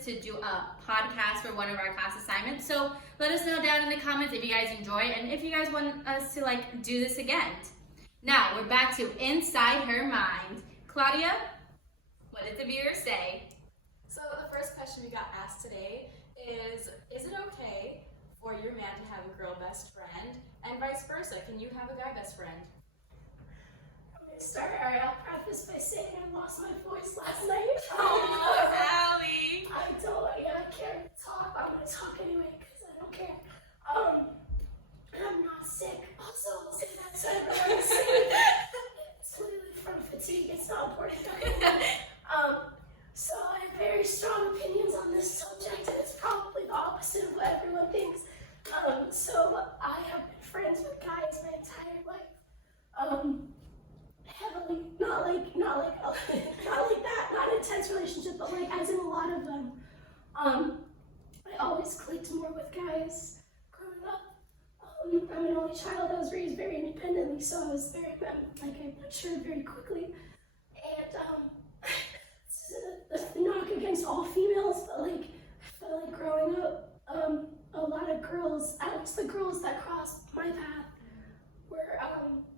this to do a podcast for one of our class assignments. So let us know down in the comments if you guys enjoy and if you guys want us to like do this again. Now we're back to Inside Her Mind. Claudia, what did the viewers say? So the first question we got asked today is it okay for your man to have a girl best friend and vice versa? Can you have a guy best friend? I'll preface by saying I lost my voice last night. Oh, Allie! I can't talk. I'm gonna talk anyway because I don't care. And I'm not sick. Also, I'll say that so everyone's sick. It's literally from fatigue. It's not important. So I have very strong opinions on this subject, and it's probably the opposite of what everyone thinks. So I have been friends with guys my entire life. Heavily, not like that, not an intense relationship, but like as in a lot of them. I always clicked more with guys growing up. I'm an only child. I was raised very independently, so I was I matured very quickly. And this is a knock against all females, but like I feel like growing up, a lot of girls, at least the girls that crossed my path, were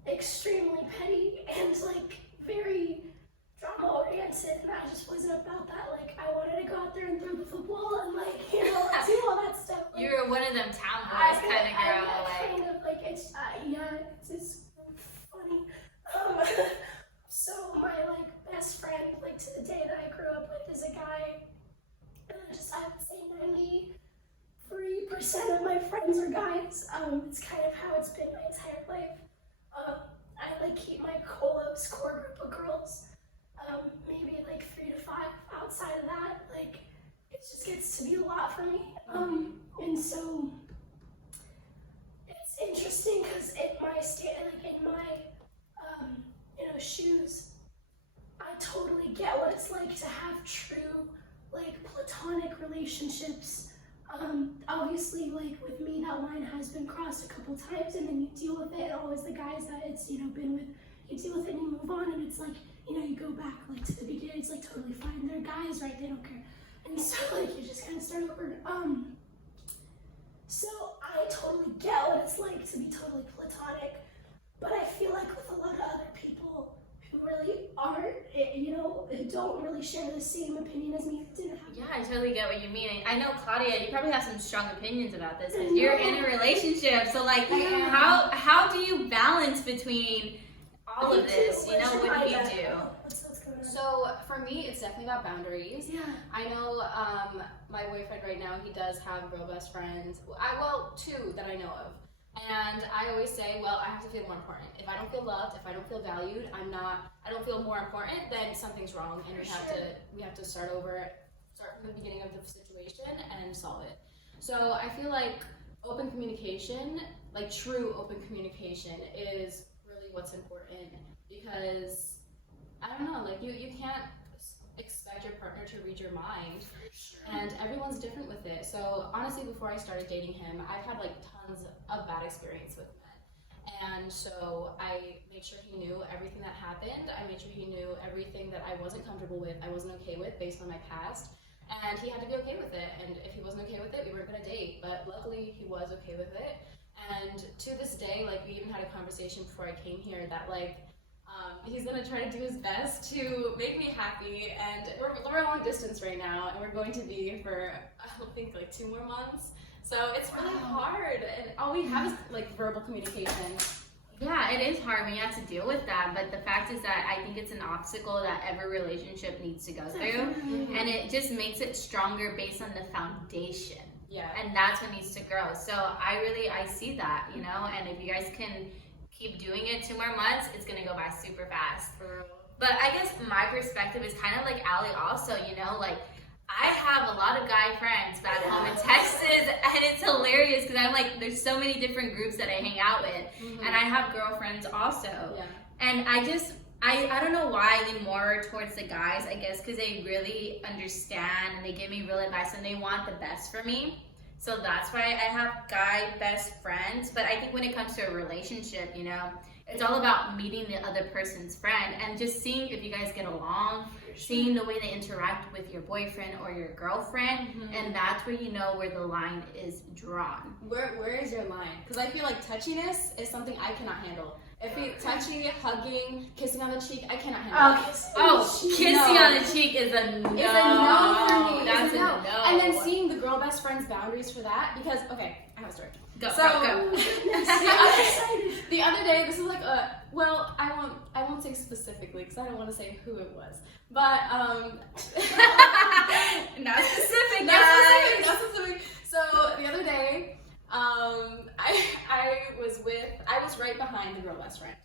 extremely petty and like very drama oriented, and I just wasn't about that. Like I wanted to go out there and throw the football and like do all that stuff. Like, You were one of them town boys kind of girl. It's funny. So my best friend to the day that I grew up with is a guy, and I would say 93% of my friends are guys. It's kind of how it's been my entire life. I keep my colos core group of girls, maybe 3 to 5. Outside of that, it just gets to be a lot for me. And so it's interesting because in my shoes, I totally get what it's like to have true platonic relationships. Obviously, with me, that line has been crossed a couple times, and then you deal with it. Always the guys that it's been with, you deal with it and you move on, and it's you go back to the beginning. It's totally fine. They're guys, right? They don't care, and so you just kind of start over. So I totally get what it's like to be totally platonic, but I feel with a lot of other people who really aren't, who don't really share the same opinion as me, didn't have. Yeah, I totally get what you mean. I know, Claudia, you probably have some strong opinions about this because you're in a relationship. So, how do you balance between all of this? What do you do? So for me, it's definitely about boundaries. Yeah. I know my boyfriend right now, he does have girl best friends. Two that I know of. And I always say, I have to feel more important. If I don't feel loved, if I don't feel valued, I don't feel more important, then something's wrong, and we have to start from the beginning of the situation and solve it. So I feel open communication, true open communication, is really what's important, because I don't know, you can't expect your partner to read your mind, and everyone's different with it. So honestly, before I started dating him, I've had tons of bad experience with men, and so I made sure he knew everything that happened. I made sure he knew everything that I wasn't comfortable with, I wasn't okay with based on my past, and he had to be okay with it. And if he wasn't okay with it, we weren't gonna date, but luckily he was okay with it. And to this day, we even had a conversation before I came here that he's gonna try to do his best to make me happy, and we're long distance right now, and we're going to be for I think 2 more months. So it's really hard, and all we have is verbal communication. Yeah, it is hard when you have to deal with that, but the fact is that I think it's an obstacle that every relationship needs to go through, and it just makes it stronger based on the foundation. Yeah. And that's what needs to grow. So I see that, and if you guys can keep doing it 2 more months, it's gonna go by super fast. But I guess my perspective is kind of like Allie also, I have a lot of guy friends back home in Texas, and it's hilarious because I'm there's so many different groups that I hang out with, and I have girlfriends also. Yeah. And I don't know why I lean more towards the guys, I guess because they really understand and they give me real advice and they want the best for me. So that's why I have guy best friends. But I think when it comes to a relationship, it's all about meeting the other person's friend and just seeing if you guys get along, seeing the way they interact with your boyfriend or your girlfriend, and that's where you know where the line is drawn. Where is your line? Because I feel like touchiness is something I cannot handle. If it's touching, hugging, kissing on the cheek, I cannot handle it. Kissing on the cheek is a no. It's a no for me. That's a no. no. And then seeing the girl best friend's boundaries for that, because, okay, I have a story. Go. The other day, this is like well, I won't say specifically because I don't want to say who it was, but not specific, not guys. specific. So the other day, I was right behind the girl best friend,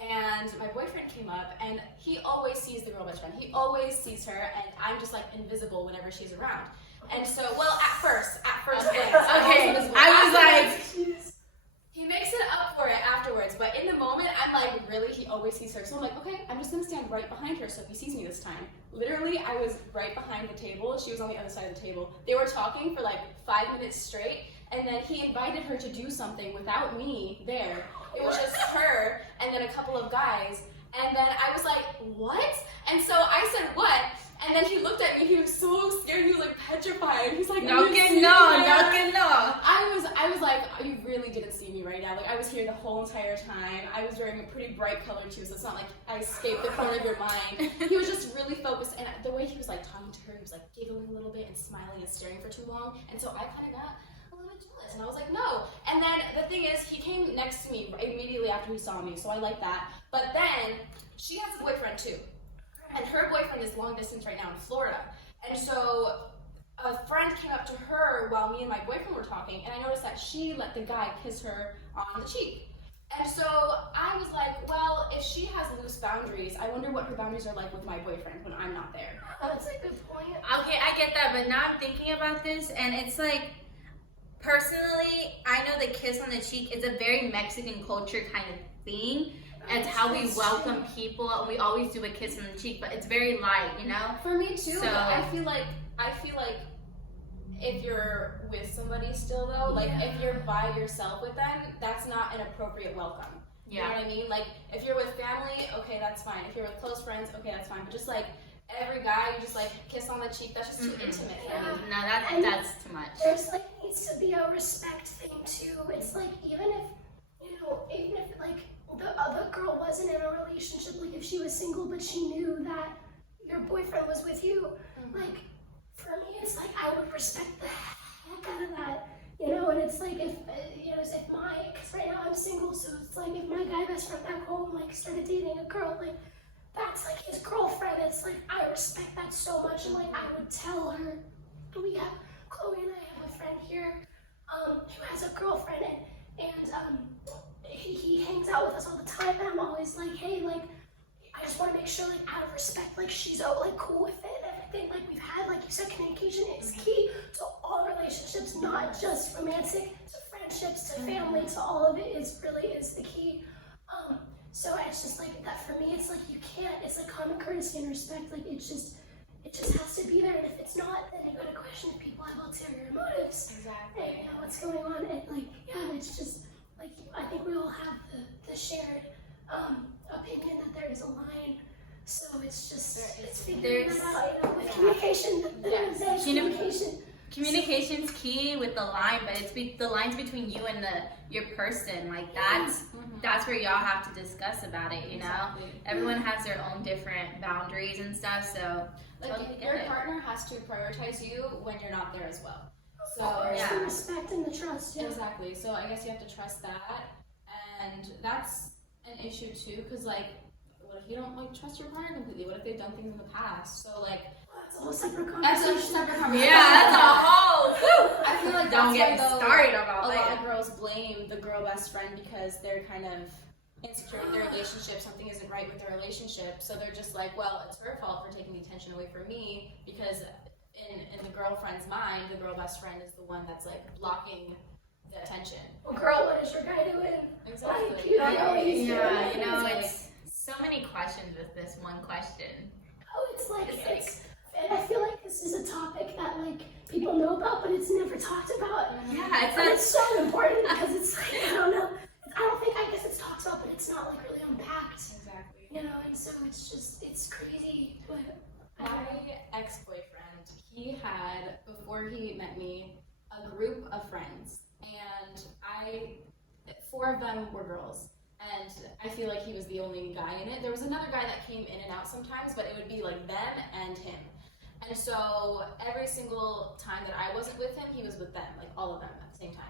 and my boyfriend came up, and he always sees the girl best friend. He always sees her, and I'm just like invisible whenever she's around. And so, well, at first glance, I was like, he makes it up for it afterwards, but in the moment, I'm like, really? He always sees her. So I'm like, okay, I'm just gonna stand right behind her so he sees me this time. Literally, I was right behind the table. She was on the other side of the table. They were talking for like 5 minutes straight, and then he invited her to do something without me there. It was just her and then a couple of guys. And then I was like, what? And so I said, what? And then he looked at me, he was so scared, he was like petrified. He's like, no. I was like, you really didn't see me right now. Like, I was here the whole entire time. I was wearing a pretty bright color too, so it's not like I escaped the corner of your mind. He was just really focused, and the way he was like talking to her, he was like giggling a little bit and smiling and staring for too long. And so I kind of got a little bit jealous, and I was like, no. And then the thing is, he came next to me immediately after he saw me, so I like that. But then, she has a boyfriend too. And her boyfriend is long distance right now in Florida. And so a friend came up to her while me and my boyfriend were talking, and I noticed that she let the guy kiss her on the cheek. And so I was like, well, if she has loose boundaries, I wonder what her boundaries are like with my boyfriend when I'm not there. That's a good point. Okay, I get that, but now I'm thinking about this, and it's like, personally, I know the kiss on the cheek is a very Mexican culture kind of thing. It's how we welcome people, and we always do a kiss on the cheek, but it's very light, you know? For me too, So, but I feel like if you're with somebody still though, like if you're by yourself with them, that's not an appropriate welcome. You know what I mean? Like if you're with family, okay, that's fine. If you're with close friends, okay, that's fine. But just like every guy, you just like kiss on the cheek, that's just too intimate for me. No, that's too much. There's like needs to be a respect thing too. It's like even if like the other girl wasn't in a relationship, like if she was single but she knew that your boyfriend was with you, like for me it's like I would respect the heck out of that, you know. And it's like if because right now I'm single, so it's like if my guy best friend back home like started dating a girl, like that's like his girlfriend. It's like I respect that so much, and like I would tell her. Chloe and I have a friend here who has a girlfriend, and he hangs out with us all the time, and I'm always like, hey, like, I just want to make sure, like, out of respect, like, she's like cool with it and everything. Like, we've had, like you said, communication is key to all relationships, not just romantic, to friendships, to family, to all of it really is the key. So it's just like that for me. It's like you can't. It's like common courtesy and respect. Like it just has to be there. And if it's not, then you gotta question if people have ulterior motives. Exactly. And, what's going on? And like, yeah, it's just. Like, I think we all have the shared opinion that there is a line, so it's just it's figuring that out, with communication. Communication's key with the line, but it's the lines between you and your person. Like that's where y'all have to discuss about it. You know, everyone has their own different boundaries and stuff. So like your partner has to prioritize you when you're not there as well. So the respect and the trust. Yeah. Exactly. So I guess you have to trust that, and that's an issue too. Because like, what if you don't like trust your partner completely? What if they've done things in the past? So like, that's a whole separate conversation. That's a separate conversation. Yeah, that's a whole. I feel like don't that's get why, started about a that. lot of girls blame the girl best friend because they're kind of insecure with their relationship. Something isn't right with their relationship, so they're just like, well, it's her fault for taking the attention away from me because. In the girlfriend's mind, the girl best friend is the one that's like blocking the attention. Well, girl, what is your guy doing? Exactly. Like, you don't know what he's doing. You know, it's so many questions with this one question. And I feel like this is a topic that like people know about, but it's never talked about. Yeah, it's so important because it's like I don't know. I guess it's talked about, but it's not like really before he met me, a group of friends, and 4 of them were girls, and I feel like he was the only guy in it. There was another guy that came in and out sometimes, but it would be like them and him. And so every single time that I wasn't with him, he was with them, like all of them at the same time.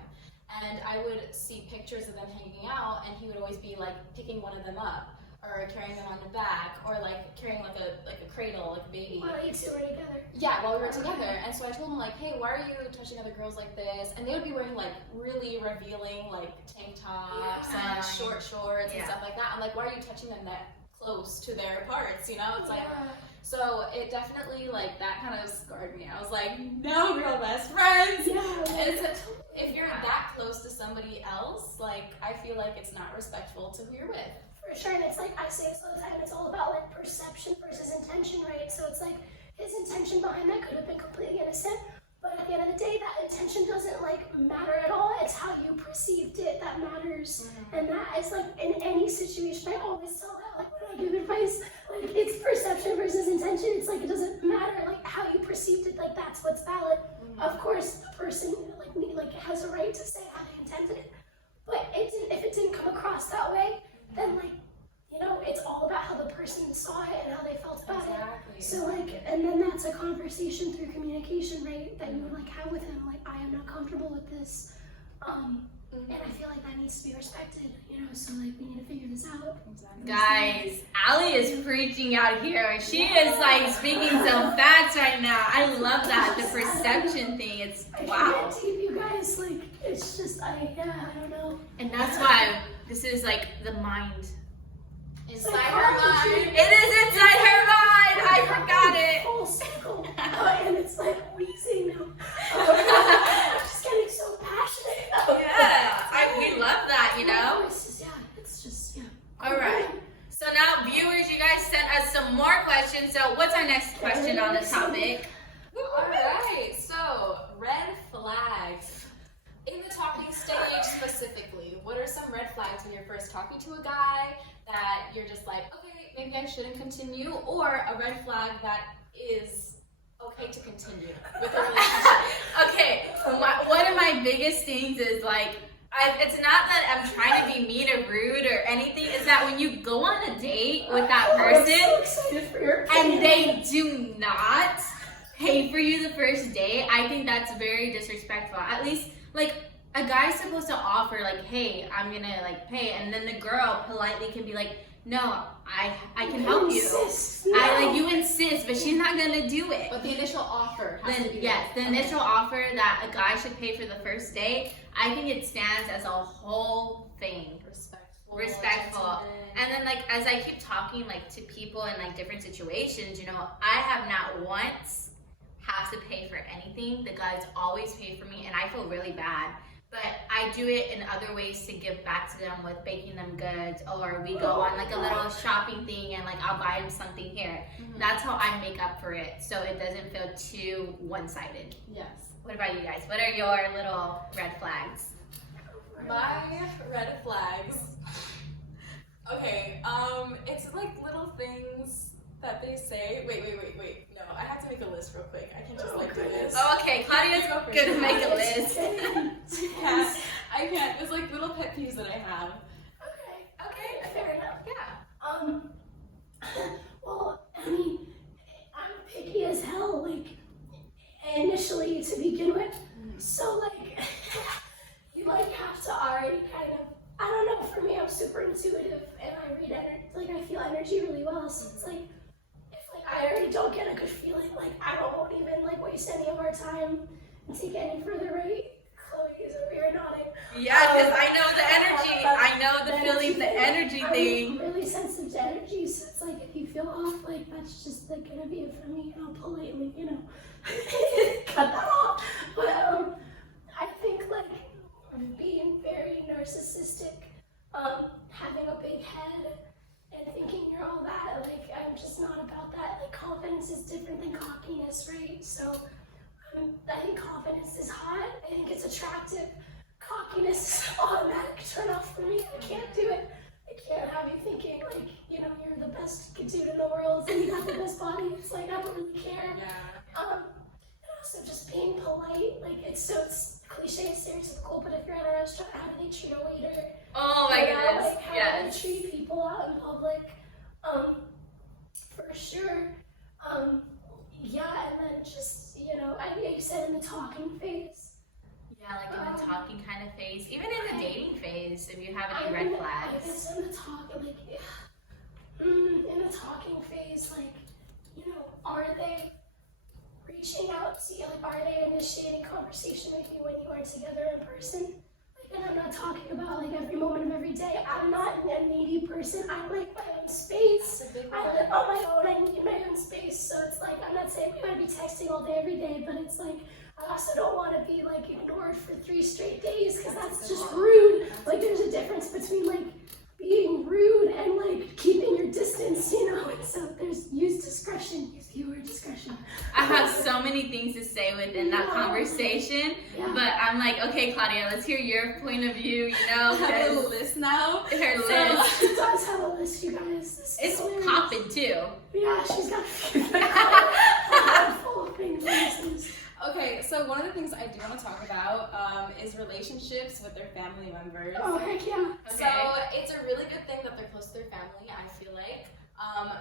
And I would see pictures of them hanging out, and he would always be like picking one of them up, or carrying them on the back, or like carrying like a cradle, like a baby. While you two were together. Yeah, while we were together. And so I told him like, hey, why are you touching other girls like this? And they would be wearing like really revealing like tank tops and short shorts and stuff like that. I'm like, why are you touching them that close to their parts? You know, it's like. So it definitely, like, that kind of scarred me. I was like, no real best friends. Yeah. If you're that close to somebody else, like, I feel like it's not respectful to who you're with. For sure, and it's like, I say this all the time, it's all about, like, perception versus intention, right? So it's like, his intention behind that could have been completely innocent, but at the end of the day, that intention doesn't, like, matter at all. It's how you perceived it that matters. And that is, like, in any situation, I always tell that, like, when I give advice, like, it's perception versus intention. It's like, it doesn't matter, like, how you perceived it, like, that's what's valid. Of course, the person, like me, like, has a right to say how they intended it, but if it didn't come across that way, then, like, you know, it's all about how the person saw it and how they felt about it. So, like, and then that's a conversation through communication, right, that you would, like, have with him, like, I am not comfortable with this, and I feel like that needs to be respected, you know, so, like, we need to figure this out. Guys, Allie is preaching out here. She is, like, speaking some facts right now. I love that, the perception thing. It's, wow. I can't keep you guys, like, it's just, I don't know. And that's why this is, like, the mind. Inside her mind. It is inside her mind. I forgot it. Full circle. And it's like wheezing now. I'm just getting so passionate. Yeah, we love that, you know? It's just. All right. So now, viewers, you guys sent us some more questions. So what's our next question on the topic? All right. So, red flags. In the talking stage specifically, what are some red flags when you're first talking to a guy that you're just like, okay, maybe I shouldn't continue, or a red flag that is okay to continue with a relationship? Okay, one of my biggest things is like, it's not that I'm trying to be mean or rude or anything, it's that when you go on a date with that person and they do not pay for you the first day, I think that's very disrespectful. At least, like, a guy's supposed to offer, like, hey, I'm gonna, like, pay, and then the girl politely can be like, no, I can help you. You insist, but she's not gonna do it. But the initial offer has to be the initial offer that a guy should pay for the first day, I think it stands as a whole thing. Respectful. And then, like, as I keep talking, like, to people in, like, different situations, you know, I have not once have to pay for anything. The guys always pay for me, and I feel really bad. But I do it in other ways to give back to them with baking them goods, or we go on like a little shopping thing and like I'll buy them something here. That's how I make up for it, so it doesn't feel too one-sided. Yes. What about you guys? What are your little red flags? My red flags. Okay, it's like little things that they say. Wait. No, I have to make a list real quick. I can't just like do this. Oh, okay, Claudia's gonna make a list. Yeah, I can't. There's like little pet peeves that I have. Okay, fair enough. Yeah. Well, I mean, I'm picky as hell, like, initially to begin with. So, like, you, like, have to already kind of, I don't know, for me, I'm super intuitive, and I read energy, like, I feel energy really well, so it's like, I already don't get a good feeling, like, I won't even, like, waste any of our time and take it any further, right? Chloe is over here nodding. Yeah, because I know the energy, I know the feeling, the energy thing. I'm really sensitive to energy, so it's like, if you feel off, like, that's just, like, gonna be it for me, and I'll politely, you know, cut that off. But, I think, like, being very narcissistic, having a big head, and thinking you're all that, like, I'm just not about that. Like, confidence is different than cockiness, right? So, I think confidence is hot. I think it's attractive. Cockiness is automatic turn off for me. I can't do it. I can't have you thinking, like, you know, you're the best dude in the world and you got the best body. It's like, I don't really care. Yeah. And also just being polite. they treat a waiter. Oh my goodness. Like how Yes. they treat people out in public. For sure. Yeah, and then just, I you said in the talking phase. Yeah, like in the talking kind of phase. Even in the dating phase, if you have any I red guess flags. in the talking, in the talking phase, are they reaching out to you? Like, are they initiating conversation with you when you are together in person? And I'm not talking about like every moment of every day. I'm not a needy person. I like my own space. That's a big I one. live on my own. I need my own space. So it's like, I'm not saying we gotta be texting all day every day, but it's like, I also don't want to be like ignored for 3 straight days because that's just rude. Like, there's a difference between like being rude and like keeping your distance, And so there's use discretion, use viewer discretion. I have so many things to say within that conversation, but I'm like, okay, Claudia, let's hear your point of view, I have a 'cause list now. her list. She does have a list, you guys. This is It's hilarious. popping too. Yeah, she's got a full of things. Listeners. Okay, so one of the things I do want to talk about is relationships with their family members. Oh, heck yeah. So it's a really good thing that they're close to their family, I feel like.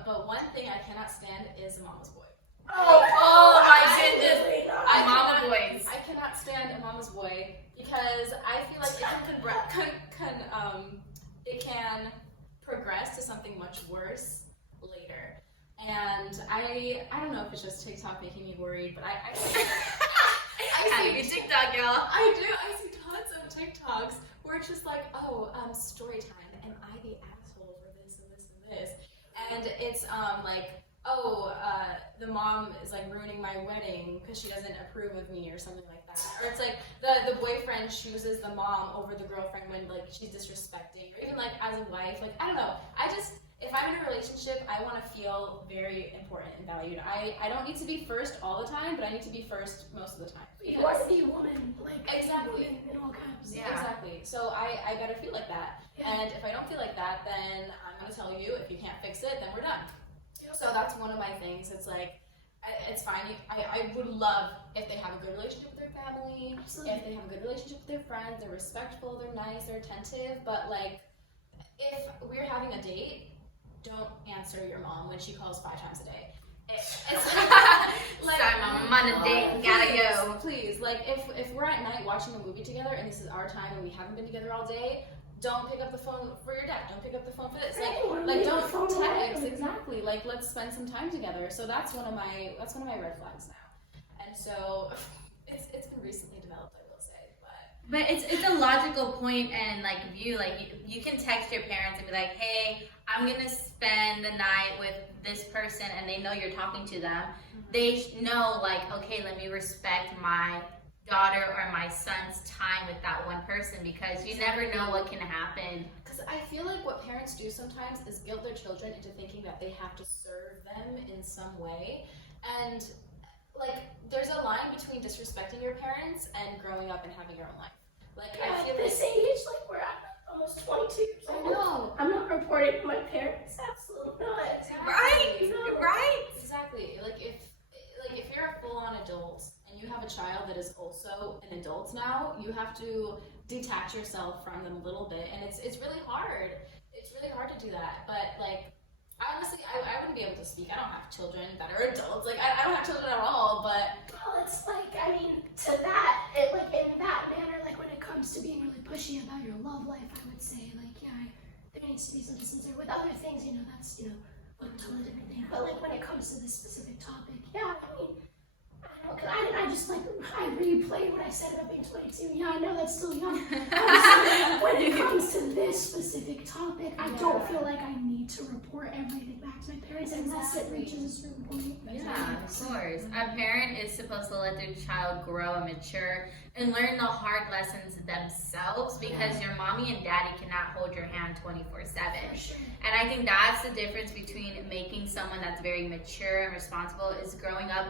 But one thing I cannot stand is a mama's boy. Oh my goodness. Absolutely not. I Mama cannot- boys. I cannot stand a mama's boy because I feel like it can progress to something much worse later. And I don't know if it's just TikTok making me worried, but I Have your TikTok, y'all. I do. I see tons of TikToks where it's just like, story time. Am I the asshole for this and this and this? And it's the mom is like ruining my wedding because she doesn't approve of me or something like that. Or it's like the boyfriend chooses the mom over the girlfriend when like she's disrespecting, or even like as a wife. Like, I don't know. If I'm in a relationship, I want to feel very important and valued. I don't need to be first all the time, but I need to be first most of the time. You want to be a woman, like Exactly. woman in all caps. Yeah. Exactly. So I gotta feel like that. Yeah. And if I don't feel like that, then I'm gonna tell you, if you can't fix it, then we're done. Yep. So that's one of my things. It's like, it's fine. I would love if they have a good relationship with their family, Absolutely. if they have a good relationship with their friends, they're respectful, they're nice, they're attentive. But like, if we're having a date, don't answer your mom when she calls 5 times a day. It's Sorry, Mom, I'm on a date. Gotta go. Please, like if we're at night watching a movie together and this is our time and we haven't been together all day, don't pick up the phone for your dad. Don't pick up the phone for this. Like don't text. Exactly. Like, let's spend some time together. So that's one of my red flags now. And so it's been recently developed, I will say, but it's a logical point and like view. Like you can text your parents and be like, hey, I'm gonna spend the night with this person, and they know you're talking to them. They know, like, okay, let me respect my daughter or my son's time with that one person, because you never know what can happen. because I feel like what parents do sometimes is guilt their children into thinking that they have to serve them in some way. And like, there's a line between disrespecting your parents and growing up and having your own life. Like, I At feel this like age, like we're at almost 22 years I old. know. I'm not reporting to my parents. Absolutely not. Right? No. Right? Exactly. Like if you're a full-on adult and you have a child that is also an adult now, you have to detach yourself from them a little bit, and it's really hard. It's really hard to do that. But like, honestly, I wouldn't be able to speak. I don't have children that are adults. Like, I don't have children at all. But Well, it's like, I mean, to that, like in that manner, like when it comes to being really pushy about your love life, I would say, like, yeah, there needs to be some distance there. With other things, that's, a totally different thing. But like when it comes to this specific topic, yeah, I mean, I don't know, 'cause I replay what I said about being 22. Yeah, I know that's still young. When it comes to this specific topic, I don't feel like I need to report everything back to my parents unless it reaches a certain point. Yeah, of course. A parent is supposed to let their child grow and mature and learn the hard lessons themselves, because your mommy and daddy cannot hold your hand 24/7. For sure. And I think that's the difference between making someone that's very mature and responsible is growing up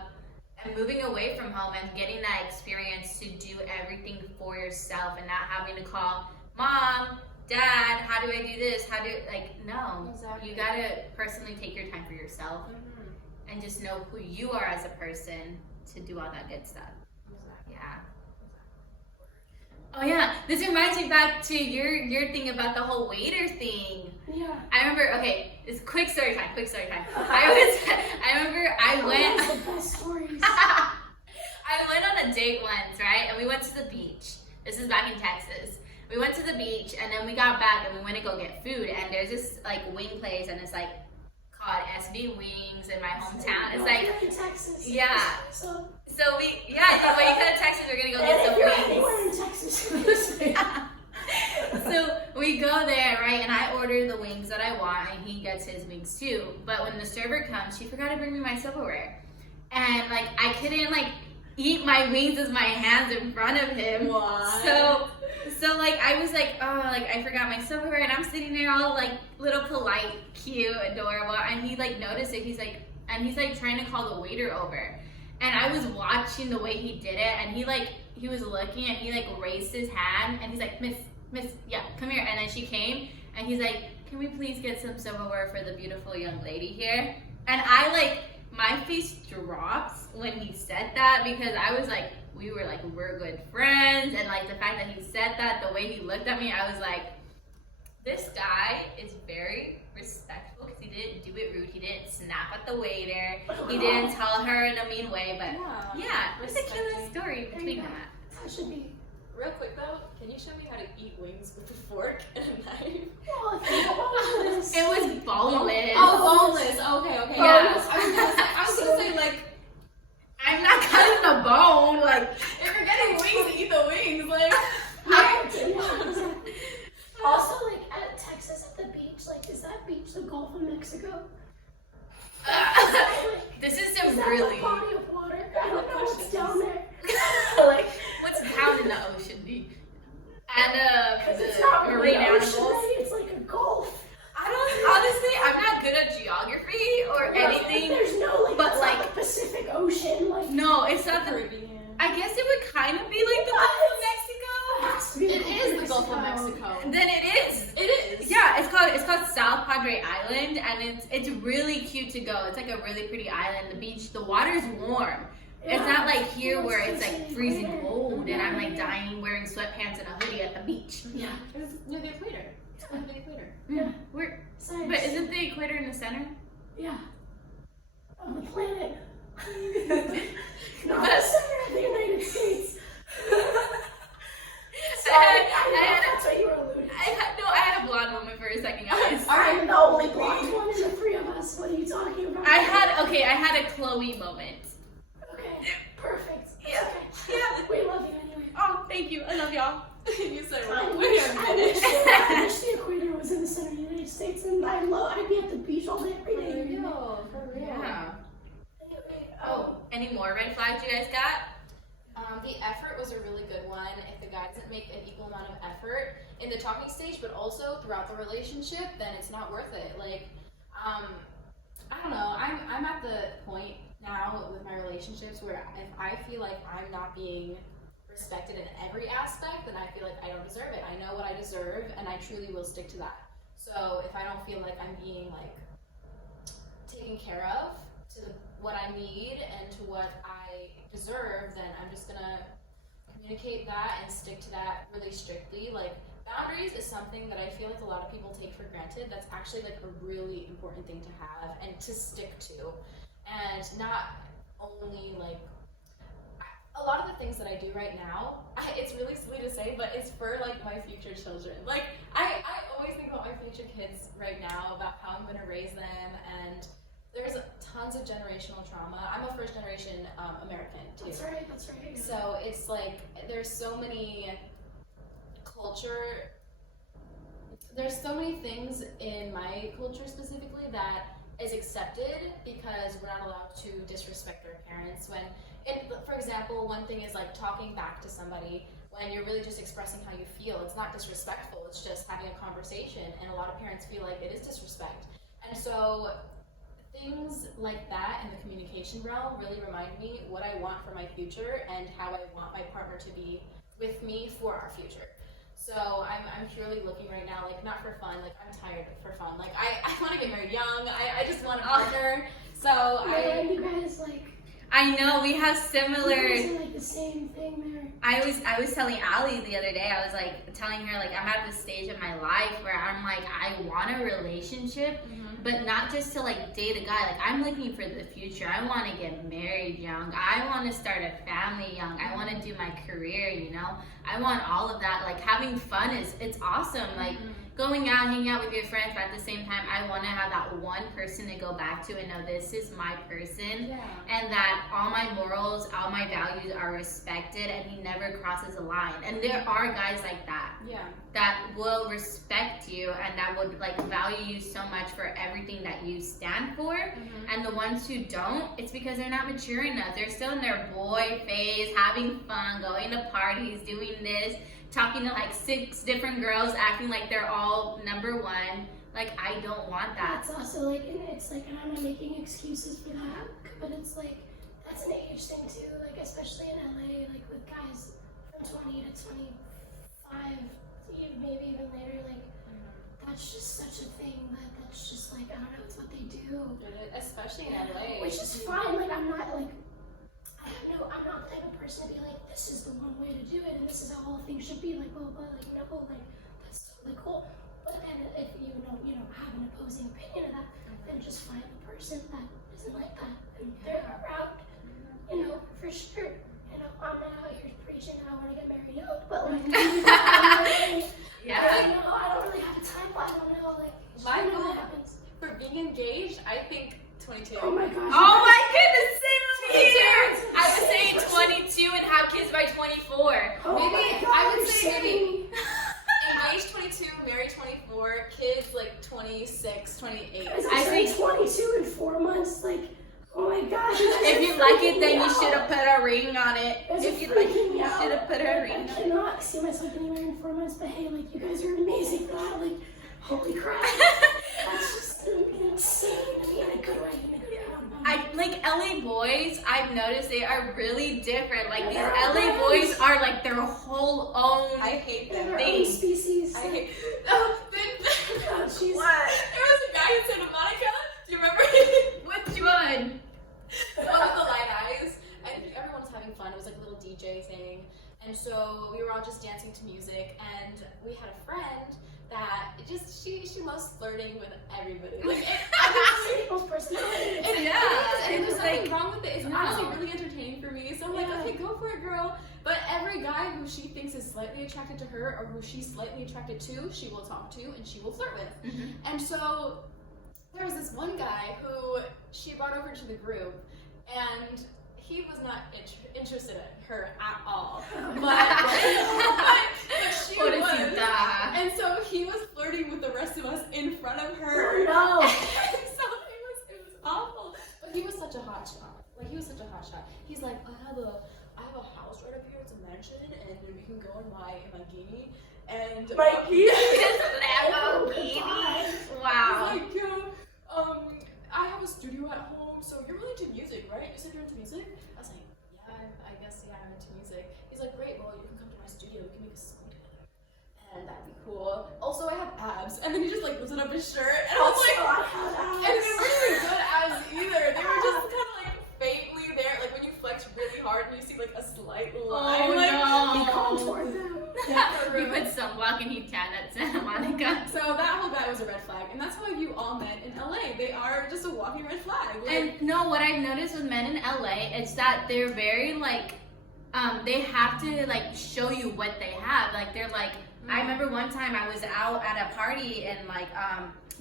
and moving away from home and getting that experience to do everything for yourself and not having to call mom, dad, how do I do this? No. Exactly. You gotta personally take your time for yourself and just know who you are as a person to do all that good stuff. Yeah. Oh yeah, this reminds me back to your thing about the whole waiter thing. Yeah. I remember. Okay, it's quick story time. I remember I went. That's the best stories. I went on a date once, right? And we went to the beach. This is back in Texas. We went to the beach, and then we got back, and we went to go get food. And there's this like wing place, and it's like called SB Wings in my hometown. It's like, in Texas. yeah. So We you could have texted. We're gonna go get some if you're wings. anywhere in Texas, So we go there, right? And I order the wings that I want, and he gets his wings too. But when the server comes, she forgot to bring me my silverware, and like I couldn't like eat my wings with my hands in front of him. What? So like I was like, oh, like I forgot my silverware, and I'm sitting there all like little polite, cute, adorable, and he like noticed it. He's like trying to call the waiter over, and I was watching the way he did it, and he was looking, and he like raised his hand, and he's like, Miss, yeah, come here. And then she came, and he's like, can we please get some silverware for the beautiful young lady here? And I like, my face drops when he said that, because I was like, we're good friends, and like the fact that he said that, the way he looked at me, I was like, this guy is very respectful, because he didn't do it rude, he didn't snap at the waiter, he didn't tell her in a mean way, but yeah, it's a killer story between that. That should be. Real quick though, can you show me how to eat wings with a fork and a knife? Well, if you want this. It was boneless. Oh, boneless. Okay. Yeah. I was gonna say like, I'm not cutting the bone, like. if you're getting wings, eat the wings. Like, Also, like at Texas at the beach, like is that beach the Gulf of Mexico? This is Is some that really. the body of water? I don't know what's down there. Like, what's down in the ocean? And Because it's the not really marine an ocean, animals. right? It's like a gulf. I'm not good at geography or anything. There's no like, but, it's like- not the Pacific Ocean, like. No, it's not the. Caribbean. I guess it would kind of be like the Gulf of Mexico. It is the Gulf of Mexico. Then it is. It is. Yeah, it's called South Padre Island, and it's really cute to go. It's like a really pretty island. The beach, the water's warm. It's not like here where it's like freezing cold, and I'm like dying wearing sweatpants and a hoodie at the beach. Yeah. It's near the equator. It's near the equator. Yeah, but Science. isn't the equator in the center? Yeah. Of the planet. Not But- the center of the United States. So That's what you were alluding to. I had a blonde woman for a second, guys. I'm the only blonde one in the three of us. What are you talking about? I had a Chloe moment. Okay, perfect. Yeah. Okay. Yeah, we love you anyway. Oh, thank you. I love y'all. You said I we're wish, gonna I finish. wish, I wish the equator was in the center of the United States, and I'd be at the beach all day, every day. For real. Yeah. Anyway, Oh, any more red flags you guys got? The effort was a really good one. If the guy doesn't make an equal amount of effort in the talking stage, but also throughout the relationship, then it's not worth it. Like, I don't know. I'm at the point now with my relationships where if I feel like I'm not being respected in every aspect, then I feel like I don't deserve it. I know what I deserve, and I truly will stick to that. So if I don't feel like I'm being like taken care of to what I need and to what I deserve, then I'm just gonna communicate that and stick to that really strictly. Like, boundaries is something that I feel like a lot of people take for granted. That's actually like a really important thing to have and to stick to, and not only like a lot of the things that I do right now. It's really silly to say, but it's for like my future children. Like I always think about my future kids right now, about how I'm gonna raise them, and there's tons of generational trauma. I'm a first generation American too. That's right. So it's like there's so many things in my culture specifically that is accepted because we're not allowed to disrespect our parents. For example, one thing is like talking back to somebody when you're really just expressing how you feel. It's not disrespectful, it's just having a conversation, and a lot of parents feel like it is disrespect. And so things like that in the communication realm really remind me what I want for my future and how I want my partner to be with me for our future. So I'm purely looking right now, like not for fun, like I'm tired for fun. Like I want to get married young, I just want a partner. So Man, you guys like. I know we have You similar. guys are like the same thing there. I was telling Allie the other day, I was like telling her like I'm at this stage of my life where I'm like I want a relationship, but not just to like date a guy. Like I'm looking for the future. I want to get married young. I want to start a family young. I want to do my career, you know. I want all of that. Like having fun it's awesome. Like going out, hanging out with your friends, but at the same time, I want to have that one person to go back to and know this is my person, and that all my morals, all my values are respected, and he never crosses a line. And there are guys like that, that will respect you and that would like value you so much for everything that you stand for. And the ones who don't, it's because they're not mature enough. They're still in their boy phase, having fun, going to parties, doing this, talking to like 6 different girls, acting like they're all number one. Like I don't want that. It's also like, and it's like, and I'm not making excuses for that, but it's like, that's an age thing too, like especially in LA, like with guys from 20 to 25, maybe even later, like that's just such a thing that's just like, I don't know, it's what they do. Especially in LA. Which is fine, like I'm not like, I'm not the type of person to be like, this is the one way to do it and this is how all things should be, like, well, but like, no, like, that's totally cool. But then if you don't have an opposing opinion of that, then just find the person that isn't like that and they're around, for sure. I'm not out here preaching I want to get married young, but like, I don't really have time, I don't know, like, my know goal what happens. for being engaged, I think 22. Oh my gosh. Oh my goodness, same here. I was saying 22 and have kids by 24. Oh Maybe my God, I would you're say saying- engaged 22, married 24, kids like 26, 28. Guys, I I think- think 22 in 4 months, like, oh my gosh. If you like it, then you should have put a ring on it. If you like it, you should have put a ring I on it. cannot see myself getting married in 4 months, but hey, like, you guys are amazing for that. Like, holy crap. That's just insane to me in a good way. Like LA boys, I've noticed they are really different. Like these They're LA all boys are like their whole own. I hate them. Their They- own species. I hate Oh, There jeez. was a guy in Santa Monica. Do you remember? Which one? The one with the light eyes. And everyone was having fun. It was like a little DJ thing. And so we were all just dancing to music. And we had a friend that she loves flirting with everybody. Like, People's personality. and there's like, nothing wrong with it. It's no. honestly really entertaining for me. So I'm like, Yeah. okay, go for it, girl. But every guy who she thinks is slightly attracted to her or who she's slightly attracted to, she will talk to and she will flirt with. And so there was this one guy who she brought over to the group, and he was not interested in her at all. But she was. Pobrecita. And so he was flirting with the rest of us in front of her. Oh, no. So it was awful. But he was such a hot shot. Like, he was such a hot shot. He's like, I have a house right up here. It's a mansion, and we can go in my Lamborghini. And Lamborghini. Wow. He's like, I have a studio at home, so you're really into music, right? You said you're into music? I was like, yeah, I guess, yeah, I'm into music. He's like, great, well, you can come to my studio, we can make a song together. And that'd be cool. Also, I have abs. And then he just like lifted up his shirt, and I was like, and they weren't good abs either. They were just kind of like faintly there, like when you flex really hard and you see like a slight line. Oh like, He no. contoured them. He put sunblock and he tanned at Santa Monica. So that whole guy was a red flag, and that's how I view all men in LA. They are just a walking red flag. Like, And no, what I've noticed with men in LA is that they're very like, they have to like show you what they have. Like they're like, I remember one time I was out at a party in like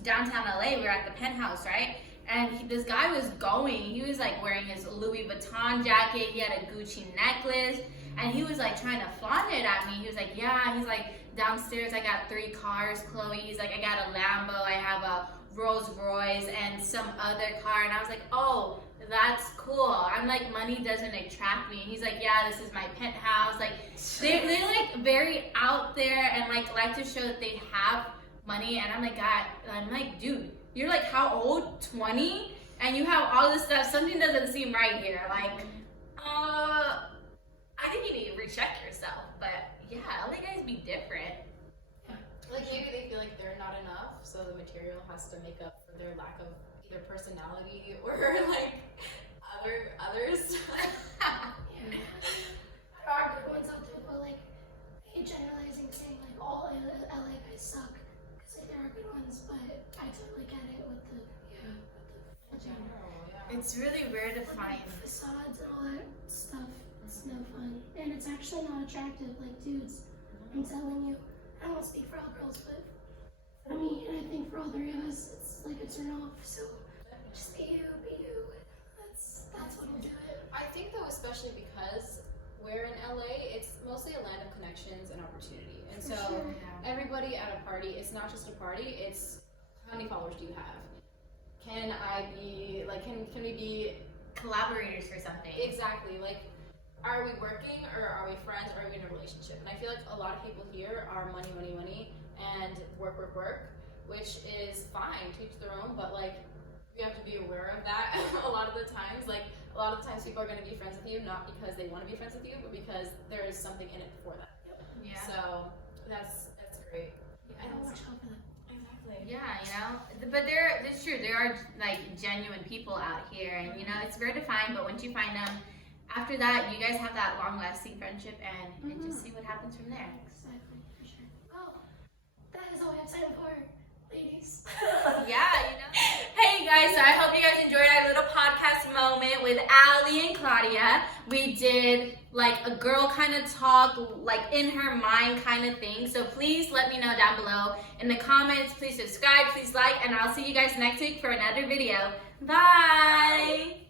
downtown LA. We were at the Penthouse, right? And this guy was going. He was like wearing his Louis Vuitton jacket. He had a Gucci necklace, and he was like trying to flaunt it at me. He was like, yeah. He's like, downstairs I got 3 cars, Chloe. He's like, I got a Lambo. I have a Rolls Royce and some other car. And I was like, oh, that's cool. I'm like, money doesn't attract me. And he's like, yeah, this is my penthouse. Like, they're like very out there and like to show that they have money. And I'm like, God, I'm like, dude, you're like how old? 20? And you have all this stuff. Something doesn't seem right here. Like, I think you need to recheck yourself. But yeah, LA guys be different. Like maybe they feel like they're not enough, so the material has to make up for their lack of either personality or like others. Yeah. There are good ones out there, but like, I hate generalizing, saying like all LA guys suck. Because like, there are good ones, but I totally get it with the It's really rare to find. facades and all that stuff. It's no fun, and it's actually not attractive. Like dudes, I'm telling you, I don't speak for all girls, but for me, and I think for all three of us, it's like a turn off. So just be you, be you. That's what'll do it. I think though, especially because we're in LA, it's mostly a land of connections and opportunity. And For so sure. everybody at a party, it's not just a party, it's how many followers do you have? Can I be like can we be Collaborators for something. exactly like are we working or are we friends or are we in a relationship? And I feel like a lot of people here are money, money, money and work, which is fine, to each their own, but like you have to be aware of that a lot of the times. Like a lot of the times people are going to be friends with you not because they want to be friends with you, but because there is something in it for them. Yeah. So that's great. I don't watch out for that. Exactly. Yeah, but it's true. There are like genuine people out here, and it's rare to find. But once you find them, after that, you guys have that long-lasting friendship, and just see what happens from there. Exactly, for sure. Well, that is all we have time for, ladies. Yeah, Hey guys, so I hope you guys enjoyed our little podcast moment with Allie and Claudia. We did like a girl kind of talk, like in her mind kind of thing. So please let me know down below in the comments. Please subscribe, please like, and I'll see you guys next week for another video. Bye!